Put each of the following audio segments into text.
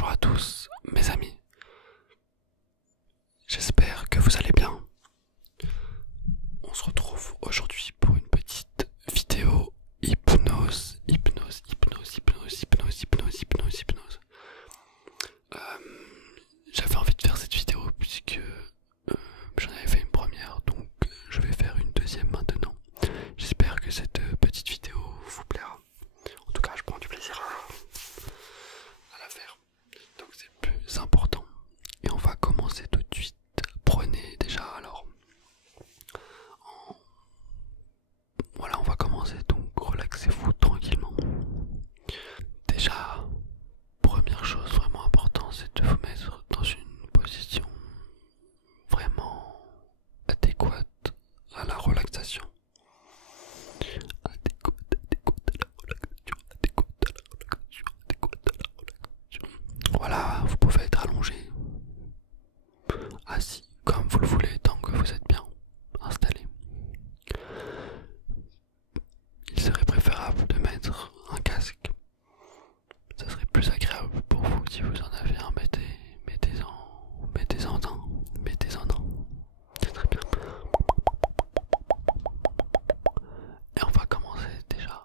Bonjour à tous mes amis, j'espère que vous allez bien. On se retrouve aujourd'hui pour une petite vidéo hypnose. J'avais envie de faire cette vidéo puisque j'en avais fait une première, donc je vais faire une deuxième maintenant. J'espère que cette petite vidéo vous plaira. En tout cas, je prends du plaisir à la faire, donc c'est le plus important. Et on va commencer tout de suite. Prenez déjà alors. Voilà, on va commencer, donc relaxez-vous tranquillement. Déjà, première chose vraiment importante, c'est de vous mettre dans une position vraiment adéquate à la relaxation. Voilà, vous pouvez être allongé, assis, comme vous le voulez, tant que vous êtes bien installé. Il serait préférable de mettre un casque. Ça serait plus agréable pour vous. Si vous en avez un, mettez-en un. C'est très bien. Et on va commencer déjà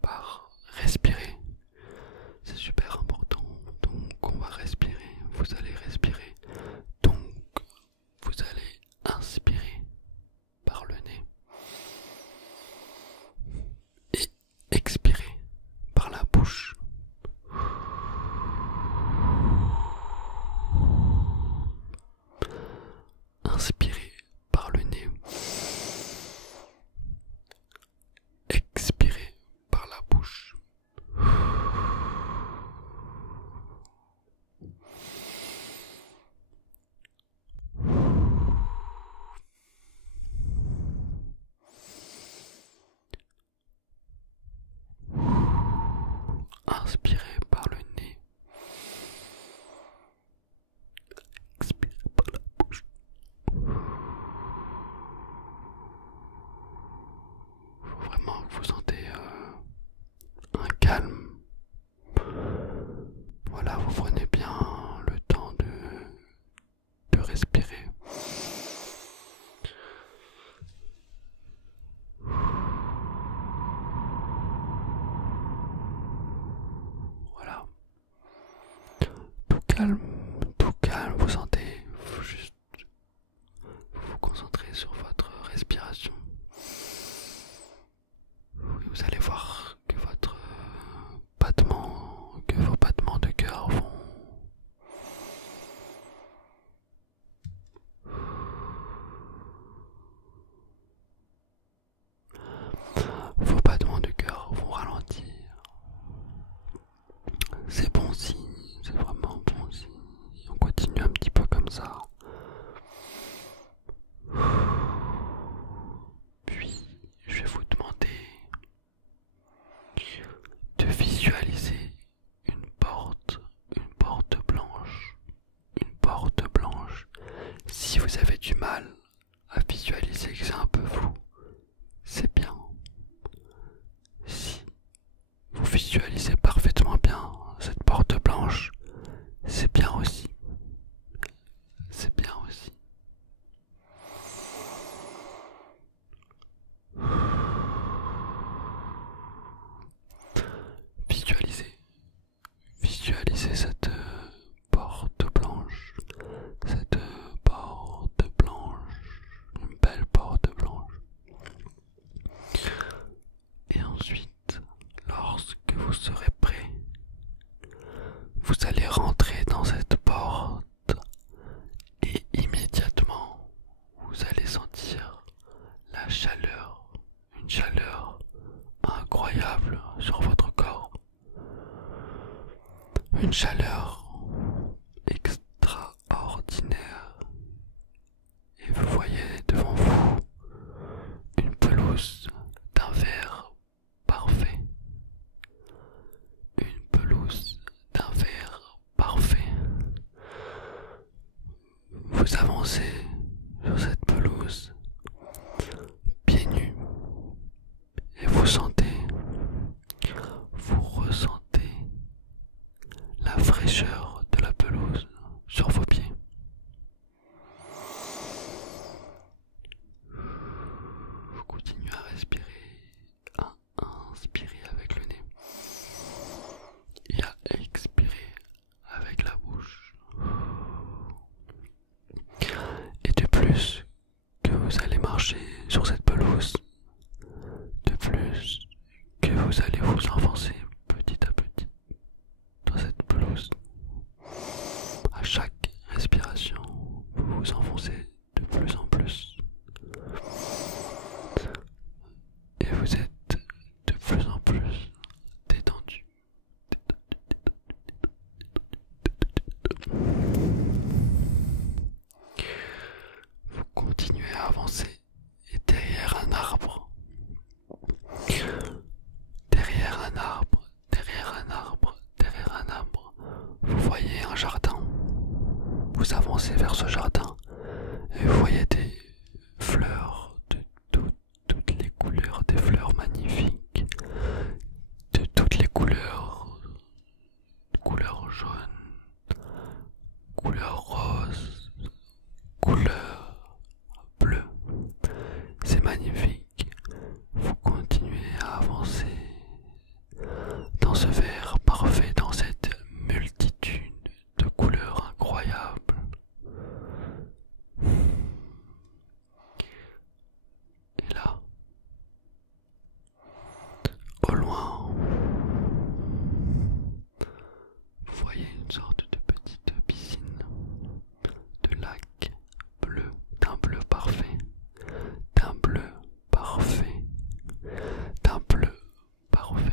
par respirer. C'est super important. Donc on va respirer. Vous allez respirer. Donc vous allez inspirer par le nez et expirer par la bouche. Inspirez par le nez, expirez par la bouche. Inspirez par le nez, expirez par la bouche. Faut vraiment que vous sentez un calme. Voilà, vous prenez bien le temps de respirer. Voilà. Tout calme, vous sentez, vous juste vous concentrez sur votre respiration. Oui, vous allez voir que vos battements de cœur vont ralentir. C'est bon signe, c'est vraiment bon signe. On continue un petit peu comme ça. Puis, je vais vous demander de visualiser une porte blanche. Une porte blanche. Si vous avez du mal à visualiser que c'est un peu flou, c'est bien. Si vous visualisez parfaitement bien cette porte blanche, c'est bien aussi. C'est bien aussi. Visualisez cette porte blanche. Cette porte blanche. Une belle porte blanche. Et ensuite, lorsque vous serez prêt, vous allez rentrer dans cette porte et immédiatement, vous allez sentir la chaleur, une chaleur incroyable sur votre corps. Une chaleur extraordinaire. Et vous voyez devant vous une pelouse d'un vert parfait. Une pelouse d'un vert parfait. Vous avancez sur cette pelouse pieds nus et vous ressentez la fraîcheur un jardin. Vous avancez vers ce jardin et vous voyez des fleurs de toutes les couleurs, des fleurs magnifiques, de toutes les couleurs, couleur jaune, couleur rose, couleur bleue. C'est magnifique. Vous continuez à avancer dans ce verre parfait, dans cette multitude de couleurs incroyables. Et là, au loin, vous voyez une sorte de petite piscine, de lac bleu, d'un bleu parfait, d'un bleu parfait, d'un bleu parfait.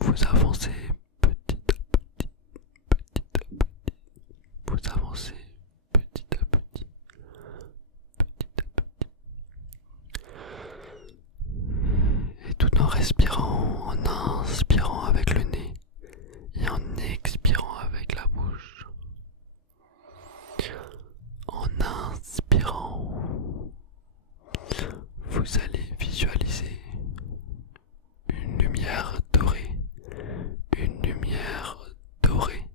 Vous avancez petit à petit, petit à petit, vous avancez petit à petit, petit à petit. Et tout en respirant, en inspirant avec le nez et en expirant avec la bouche. En inspirant, vous allez visualiser une lumière dorée, une lumière dorée.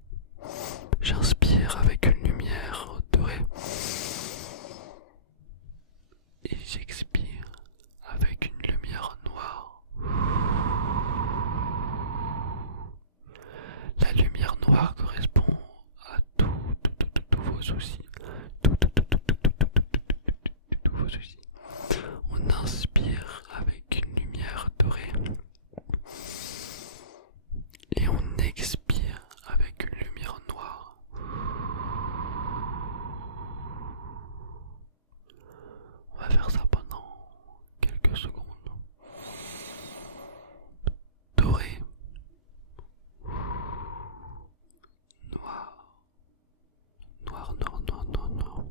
J'inspire avec une lumière dorée et j'expire avec une lumière noire. La lumière noire correspond à tous vos soucis, tous vos soucis. On inspire avec une lumière dorée et on expire avec une lumière noire. On va faire ça pendant quelques secondes. Doré, noir, noir, noir, noir, noir, noir.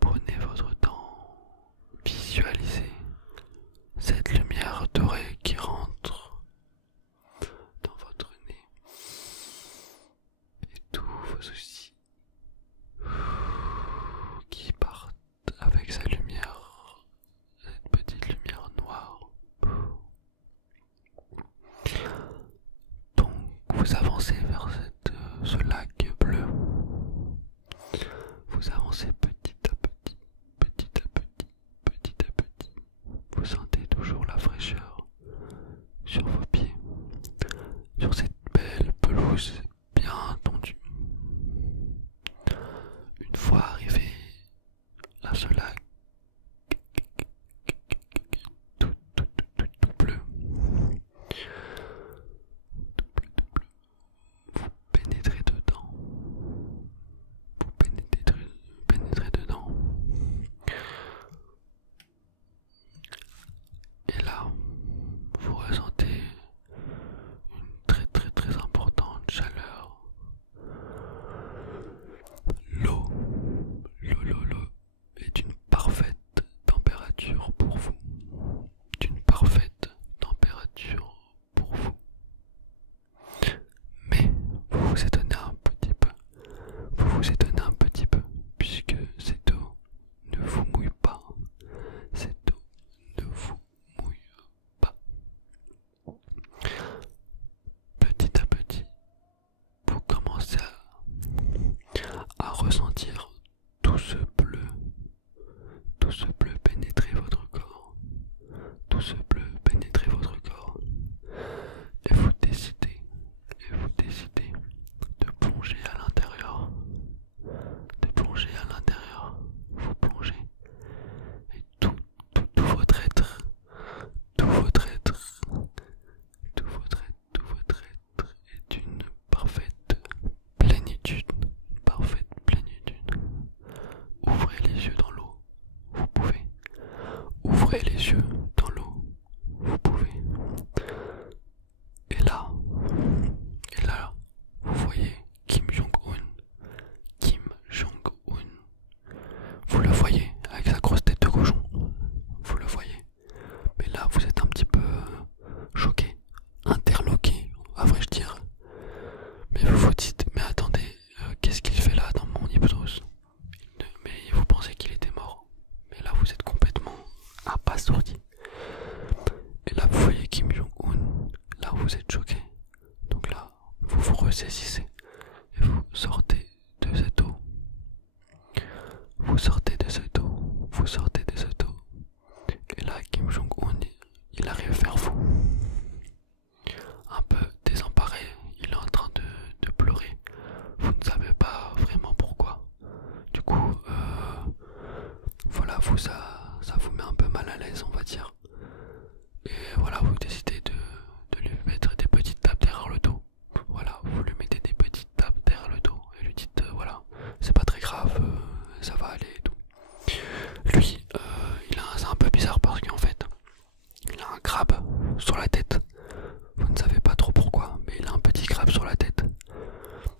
Prenez votre temps, visualisez cette lumière dorée qui rentre dans votre nez et tous vos soucis qui partent avec sa lumière, cette petite lumière noire. Donc vous avancez vers ce lac bleu. Vous avancez petit à petit, petit à petit, petit à petit. Vous sentez toujours la fraîcheur sur vos pieds, sur cette belle pelouse bien tendue. Une fois arrivé à ce lac tout bleu, tout bleu, tout bleu, vous ressaisissez et vous sortez de cette eau. Vous sortez de cette eau, vous sortez de cette eau. Et là, Kim Jong-un, il arrive vers vous. Un peu désemparé, il est en train de pleurer. Vous ne savez pas vraiment pourquoi. Du coup, voilà, ça vous met un peu mal à l'aise, on va dire. Et voilà, vous décidez de lui mettre des petites tapes derrière le dos. Voilà, vous lui mettez des petites tapes derrière le dos et lui dites voilà, c'est pas très grave, ça va aller et tout. Lui, c'est un peu bizarre parce qu'en fait, il a un crabe sur la tête. Vous ne savez pas trop pourquoi, mais il a un petit crabe sur la tête.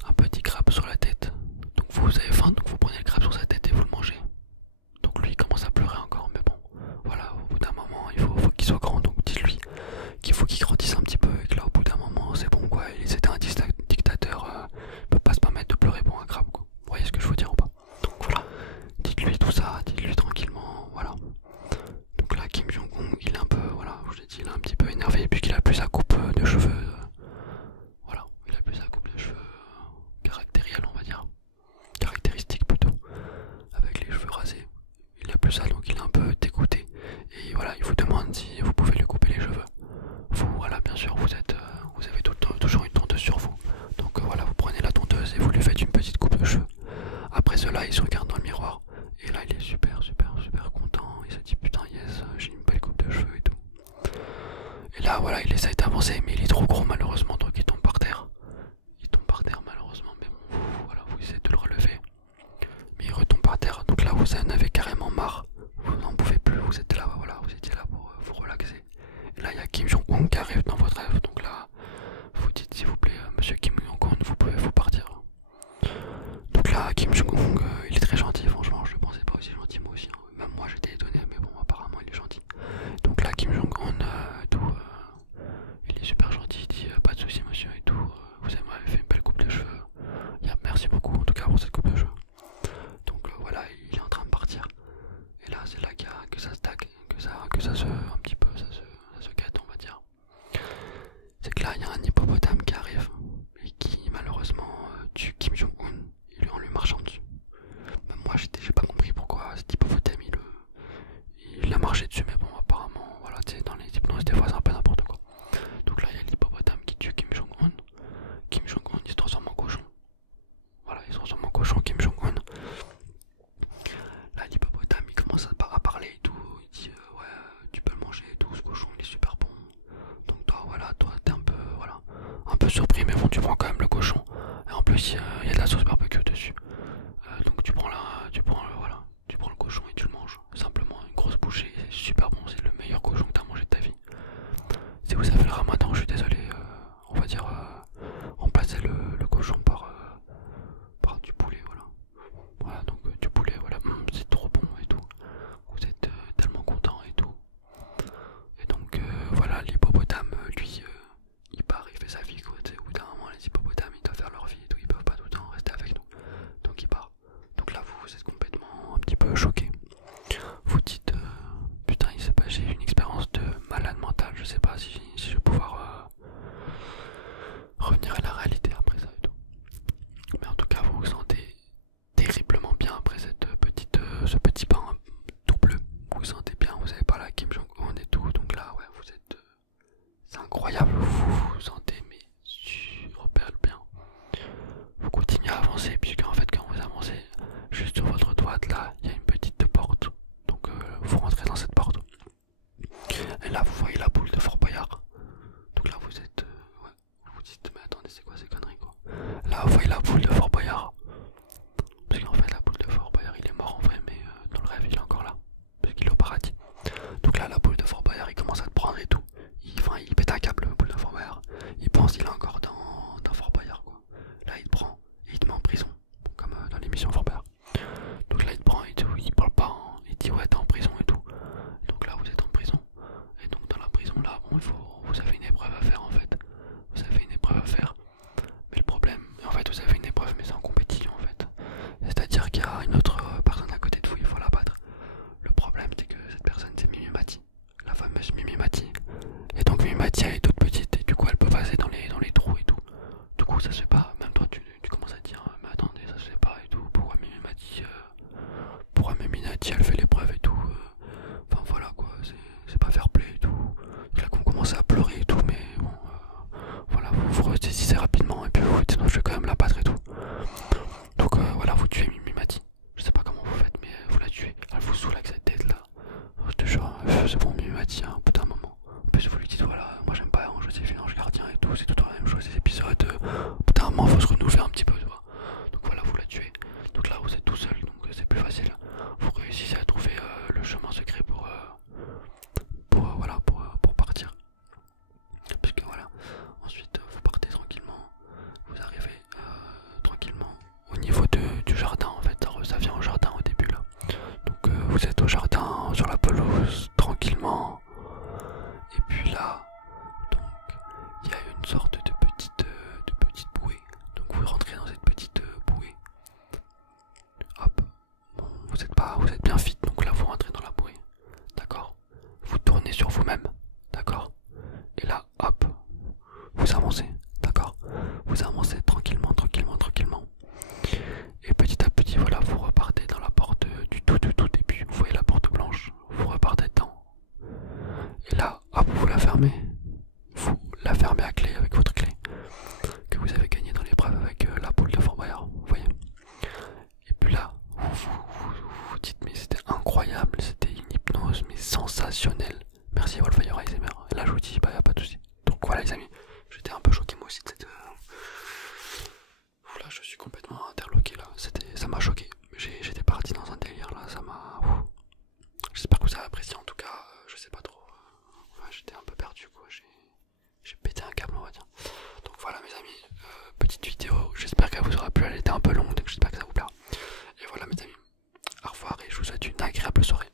Un petit crabe sur la tête. Donc vous avez faim, donc vous prenez le crabe sur sa tête et vous le mangez. Donc lui il commence à pleurer encore, mais bon, voilà, au bout d'un moment, il faut qu'il soit grand, donc dites-lui qu'il faut qu'il grandisse un petit peu et que là au bout d'un moment c'est bon quoi, c'était un dictateur, il peut pas se permettre de pleurer pour un crabe quoi. Vous voyez ce que je veux dire ou pas? Donc voilà, dites-lui tout ça, dites-lui tranquillement, voilà. Donc là Kim Jong-un, il est un peu, voilà, je vous l'ai dit, il est un petit peu énervé puisqu'il a plus sa coupe de cheveux, voilà, il a plus sa coupe de cheveux caractérielle on va dire, caractéristique plutôt, avec les cheveux rasés. Il a plus ça donc il est un peu dégoûté et voilà, il vous demande si vous pouvez lui couper les cheveux. Vous, voilà, bien sûr, vous avez toujours une tondeuse sur vous. Donc voilà, vous prenez la tondeuse et vous lui faites une petite coupe de cheveux. Après cela, il se regarde dans le miroir et là il est super content. Il se dit putain yes, j'ai une belle coupe de cheveux et tout. Et là voilà, il essaye d'avancer mais il est trop gros malheureusement donc il tombe par terre. Il tombe par terre malheureusement mais bon, voilà, vous essayez de le relever. Mais il retombe par terre, donc là vous en avez carrément marre, vous n'en pouvez plus, vous êtes là, voilà, vous étiez là pour vous relaxer. Et là il y a Kim Jong-un qui arrive dans votre rêve, donc là vous dites s'il vous plaît, monsieur Kim Jong-un, vous pouvez vous partir. Donc là Kim Jong-un, il est très gentil, franchement, je ne pensais pas aussi gentil moi aussi, hein. Même moi j'étais étonné, mais bon apparemment il est gentil. Donc là Kim Jong-un, il est super gentil, il dit pas de soucis monsieur et tout, vous m'avez fait une belle coupe de cheveux, merci beaucoup en tout cas pour cette coupe de cheveux. Donc voilà, il est en train de partir. Et là, c'est là que ça se taque, que ça se, un petit peu, ça se gâte, on va dire. C'est que là, il y a un hippopotame qui arrive et qui malheureusement tue Kim Jong-un. En lui marchant dessus. Même moi, j'ai pas compris pourquoi cet hippopotame il a marché dessus, mais bon, apparemment, voilà, tu sais, dans les hypnoses, des fois, c'est un peu n'importe quoi. Donc là, il y a l'hippopotame qui tue Kim Jong-un. Kim Jong-un, il se transforme en cochon. Voilà, il se transforme en cochon, Kim Jong-un. Là l'hippopotame il commence à parler et tout, il dit ouais tu peux le manger et tout, ce cochon il est super bon. Donc toi voilà, toi t'es un peu voilà, un peu surpris mais bon tu prends quand même le cochon. Et en plus il y a de la sauce barbecue dessus. Donc tu prends le cochon et tu le manges. Simplement une grosse bouchée, c'est super bon, c'est le meilleur cochon que t'as mangé de ta vie. Si vous avez le ramadan, je suis désolé, on va dire remplacer le cochon par du poulet, voilà. Voilà, donc du poulet, voilà, c'est trop bon et tout. Vous êtes tellement content et tout. Et donc voilà, l'hippopotame, lui, il part, il fait sa vie, quoi. Au bout d'un moment, les hippopotames, ils doivent faire leur vie et tout, ils peuvent pas tout le temps rester avec nous. Donc il part. Donc là, vous êtes complètement un petit peu choqué. Vous dites, putain, il s'est pas, j'ai eu une expérience de malade mental, je sais pas si je vais pouvoir revenir à la réalité après ça et tout. Mais en tout cas, vous vous sentez terriblement bien après ce petit pain tout bleu. Vous vous sentez bien, vous avez pas la Kim Jong-un et tout, donc là ouais vous êtes, c'est incroyable, vous vous sentez mais super bien. Vous continuez à avancer puisqu'en fait quand vous avancez, juste sur votre droite là, il y a une petite porte, donc vous rentrez dans cette porte. Et là vous voyez la boule de Fort Boyard. Donc là vous êtes, ouais, vous vous dites mais attendez c'est quoi ces conneries quoi. Là vous voyez la boule de Fort Boyard. Parce qu'en fait la boule de Fort Boyard il est mort en vrai mais dans le rêve il est encore là. Parce qu'il est au paradis. Donc là la boule de Fort Boyard il commence à te prendre et tout. Il pète un câble la boule de Fort Boyard. Il pense qu'il est encore dans Fort Boyard quoi. Là il te prend et il te met en prison. assez rapidement et puis vous dites non, je vais quand même la battre et tout. Donc voilà, vous tuez Mimimati. Je sais pas comment vous faites, mais vous la tuez. Elle vous saoule avec cette tête là. Je te jure, c'est bon Mimimati, hein, au bout d'un moment. En plus vous lui dites voilà, moi j'aime pas Joséphine Ange Gardien et tout, c'est tout le temps la même chose ces épisodes. Au bout d'un moment faut se renouveler un petit peu, tu vois. Donc voilà, vous la tuez. Donc là vous êtes tout seul, donc c'est plus facile. Vous réussissez à trouver le chemin secret voilà, pour partir. Puisque voilà, ensuite vous partez tranquillement, vous arrivez tranquillement au niveau du jardin en fait, ça vient au jardin au début là. Donc vous êtes au jardin, sur la pelouse, tranquillement. Et puis là, donc il y a une sorte de petite bouée. Donc vous rentrez dans cette petite bouée. Hop, bon, vous êtes bien fit, donc là vous rentrez dans la bouée. D'accord? Vous tournez sur vous-même. D'accord? Et là, hop, vous avancez, d'accord? Vous avancez tranquillement, tranquillement, tranquillement. Et petit à petit, voilà, vous repartez dans la porte du tout début. Vous voyez la porte blanche, vous repartez dedans. Et là, hop, vous la fermez. Vous la fermez à clé avec votre clé que vous avez gagnée dans l'épreuve avec la boule de Fort Boyard, vous voyez. Et puis là, vous dites, mais c'était incroyable, c'était une hypnose, mais sensationnelle. Merci Wolfire ASMR. Là, je vous dis, bah, y a pas de soucis. Donc voilà, les amis, j'étais un peu choqué moi aussi de cette. Là, je suis complètement interloqué là. Ça m'a choqué. J'étais parti dans un délire là, ça m'a. J'espère que vous avez apprécié en tout cas. Je sais pas trop. Ouais, j'étais un peu perdu quoi. J'ai pété un câble on va dire. Donc voilà mes amis, petite vidéo. J'espère qu'elle vous aura plu. Elle était un peu longue, donc j'espère que ça vous plaira. Et voilà mes amis. Au revoir et je vous souhaite une agréable soirée.